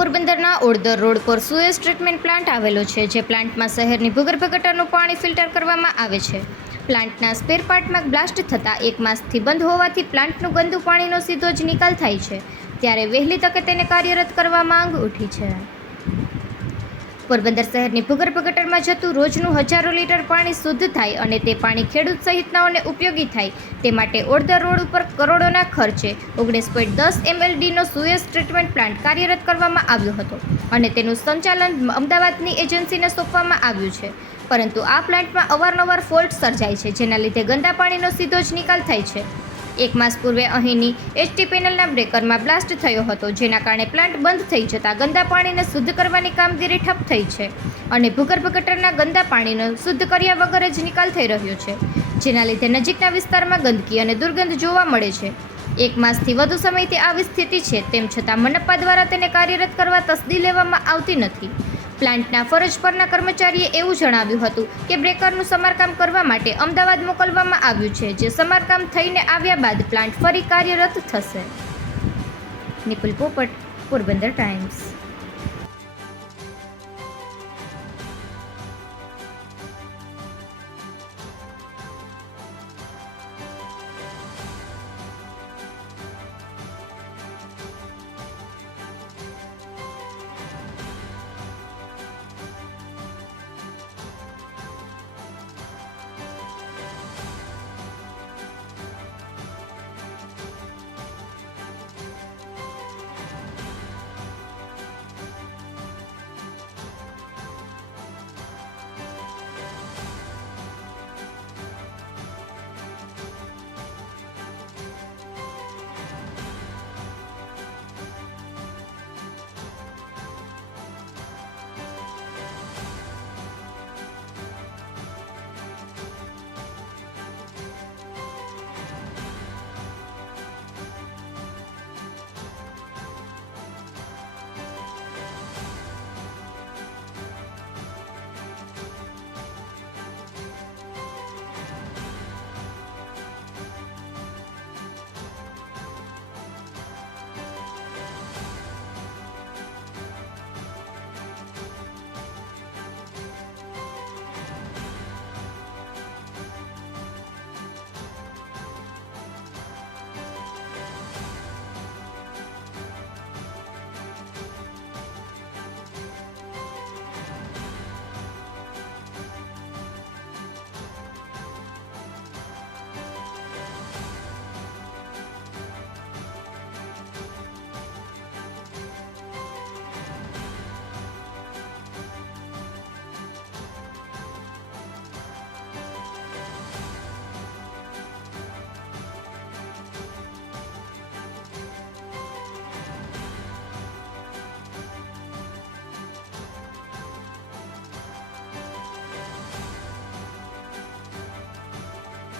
પોરબંદરના ઓળદર રોડ પર sewage treatment plant આવેલો છે, જે પ્લાન્ટમાં શહેરની ભૂગર્ભ ગટરનું પાણી ફિલ્ટર કરવામાં આવે છે. પ્લાન્ટના સ્પેર પાર્ટમાં બ્લાસ્ટ થતાં એક માસથી બંધ હોવાથી પ્લાન્ટનું ગંદુ પાણીનો સીધો જ નિકાલ થાય છે. ત્યારે વહેલી તકે તેને કાર્યરત કરવા માંગ ઉઠી છે. પોરબંદર શહેરની ભૂગર્ભ ગટરમાં જતું રોજનું હજારો લીટર પાણી શુદ્ધ થાય અને તે પાણી ખેડૂત સહિતનાઓને ઉપયોગી થાય. તે માટે ઓળદર રોડ ઉપર કરોડોના ખર્ચે ઓગણીસ પોઈન્ટ દસ એમએલડીનો સુએઝ ટ્રીટમેન્ટ પ્લાન્ટ કાર્યરત કરવામાં આવ્યો હતો અને તેનું સંચાલન અમદાવાદની એજન્સીને સોંપવામાં આવ્યું છે. પરંતુ આ પ્લાન્ટમાં અવારનવાર ફોલ્ટ સર્જાય છે, જેના લીધે ગંદા પાણીનો સીધો જ નિકાલ થાય છે. એક માસ પૂર્વે અહીંની એચટી પેનલના બ્રેકરમાં બ્લાસ્ટ થયો હતો, જેના કારણે પ્લાન્ટ બંધ થઈ જતાં ગંદા પાણીને શુદ્ધ કરવાની કામગીરી ઠપ થઈ છે અને ભૂગર્ભ ગટરના ગંદા પાણીનો શુદ્ધ કર્યા વગર જ નિકાલ થઈ રહ્યો છે, જેના લીધે નજીકના વિસ્તારમાં ગંદકી અને દુર્ગંધ જોવા મળે છે. એક માસથી વધુ સમયથી આવી સ્થિતિ છે, તેમ છતાં મનપ્પા દ્વારા તેને કાર્યરત કરવા તસદી લેવામાં આવતી નથી. પ્લાન્ટના ફરજ પરના કર્મચારીએ એવું જણાવ્યું હતું કે બ્રેકરનું સમારકામ કરવા માટે અમદાવાદ મોકલવામાં આવ્યું છે, જે સમારકામ થઈને આવ્યા બાદ પ્લાન્ટ ફરી કાર્યરત થશે. નિપુલ પોપટ, પોરબંદર ટાઈમ્સ.